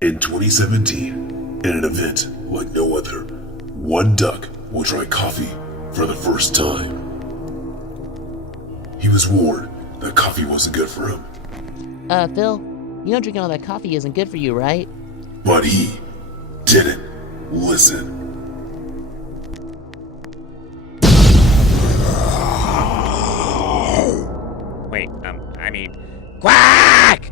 In 2017, in an event like no other, one duck will try coffee for the first time. He was warned that coffee wasn't good for him, Phil, you know drinking all that coffee isn't good for you, right? but he didn't listen. Wait, quack!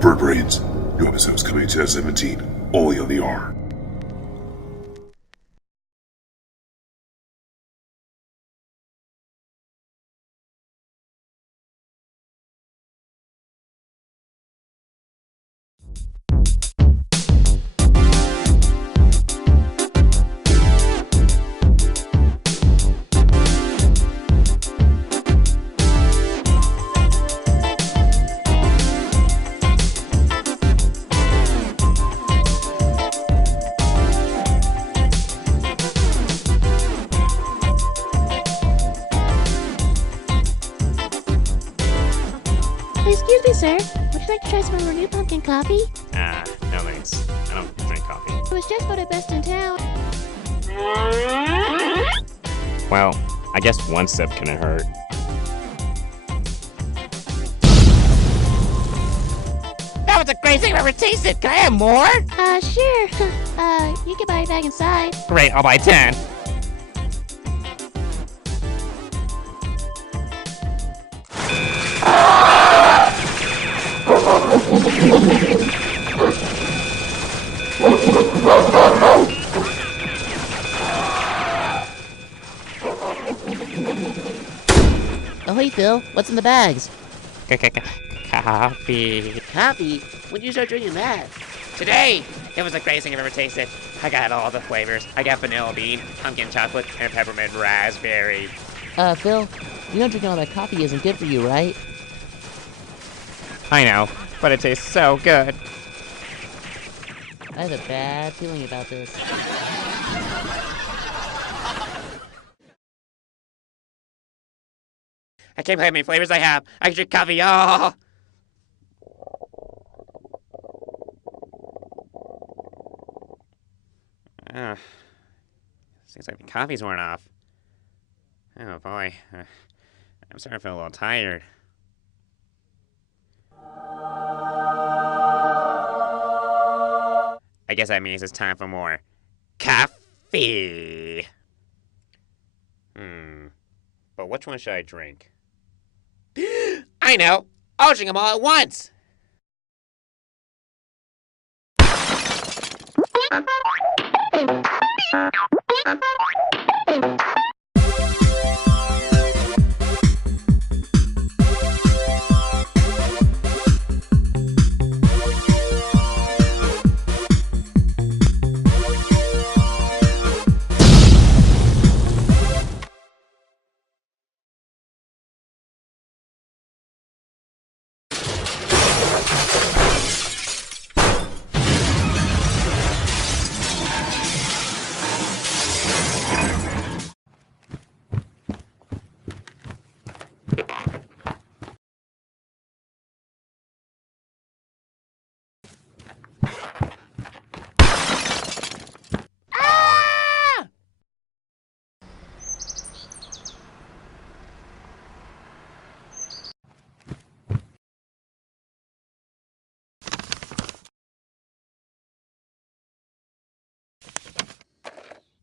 Bird Brains, new episodes coming in 2017, only on the R. Excuse me, sir. Would you like to try some of our new pumpkin coffee? No thanks. I don't drink coffee. It was just voted best in town. Well, I guess one sip couldn't hurt. That was the greatest thing I've ever tasted! Can I have more? Sure. You can buy it back inside. Great, I'll buy 10. Oh, hey, Phil, what's in the bags? Coffee. Coffee? When did you start drinking that? Today, it was the greatest thing I've ever tasted. I got all the flavors. I got vanilla bean, pumpkin chocolate, and peppermint raspberry. Phil, you know drinking all that coffee isn't good for you, right? I know, but it tastes so good. I have a bad feeling about this. I can't believe how many flavors I have. I can drink coffee, oh! Seems like the coffee's worn off. Oh boy, I'm starting to feel a little tired. I guess that means it's time for more coffee. But which one should I drink? I know! I'll drink them all at once!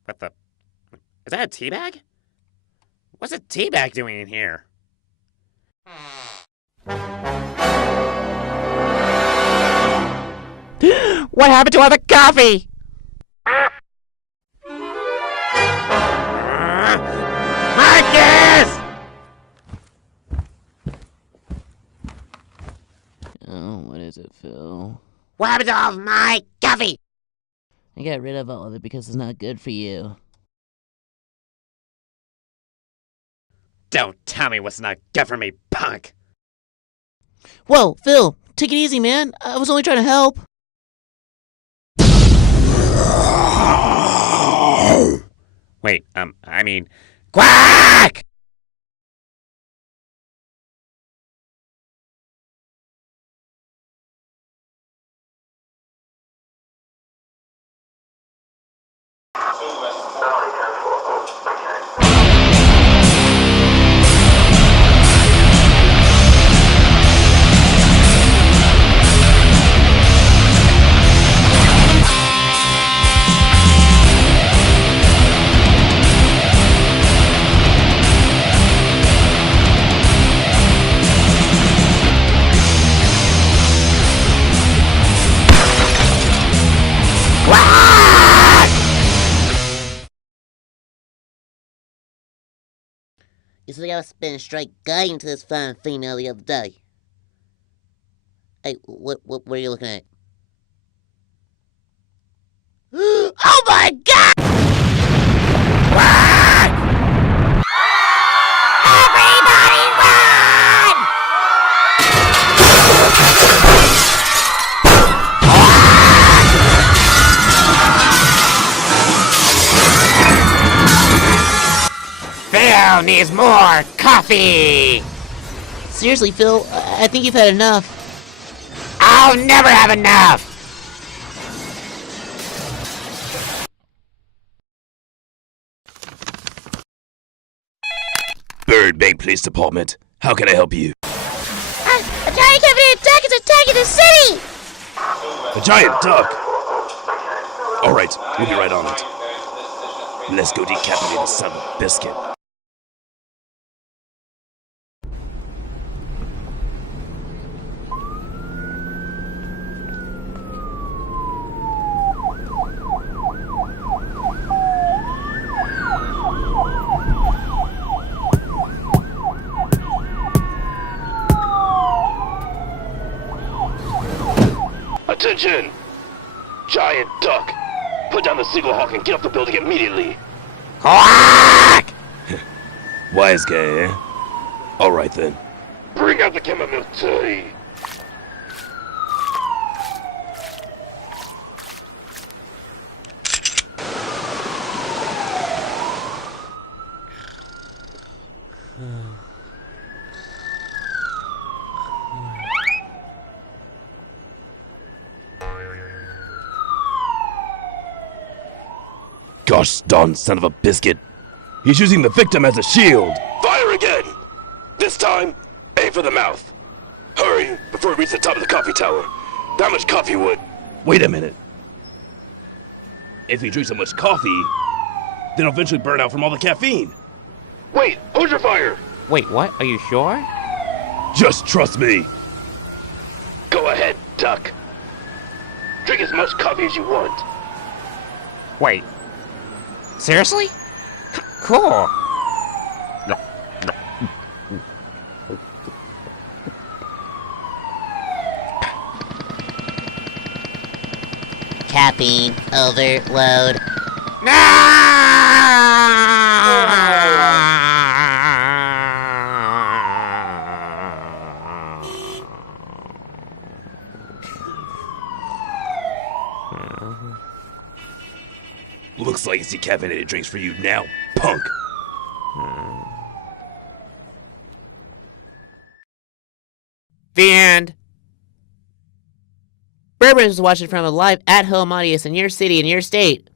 What the? Is that a tea bag? What's a tea bag doing in here? What happened to all the coffee? Marcus! Oh, what is it, Phil? What happened to all of my coffee? I got rid of all of it because it's not good for you. Don't tell me what's not good for me, punk! Whoa, Phil, take it easy, man. I was only trying to help. Wait, quack! You said I was spending straight game to this fine female the other day. Hey, what are you looking at? Oh my god! Everybody run! Phil needs more coffee! Seriously, Phil, I think you've had enough. I'll never have enough! Bird Bay Police Department. How can I help you? A giant caffeine duck is attacking the city! A giant duck? Alright, we'll be right on it. Let's go decapitate the son of a biscuit. Attention! Giant duck! Put down the Seagull Hawk and get off the building immediately! Quack! Wise guy, eh? Alright then. Bring out the chamomile tea! Gosh darn son of a biscuit. He's using the victim as a shield. Fire again! This time, aim for the mouth. Hurry, before we reach the top of the coffee tower. That much coffee would... Wait a minute. If he drinks so much coffee, then he'll eventually burn out from all the caffeine. Wait, hold your fire! Wait, what? Are you sure? Just trust me. Go ahead, duck. Drink as much coffee as you want. Wait. Seriously? Cool. Caffeine overload. Looks like it's decaffeinated drinks for you now, punk. The end. Bourbon is watching from a live at-home audience in your city and your state.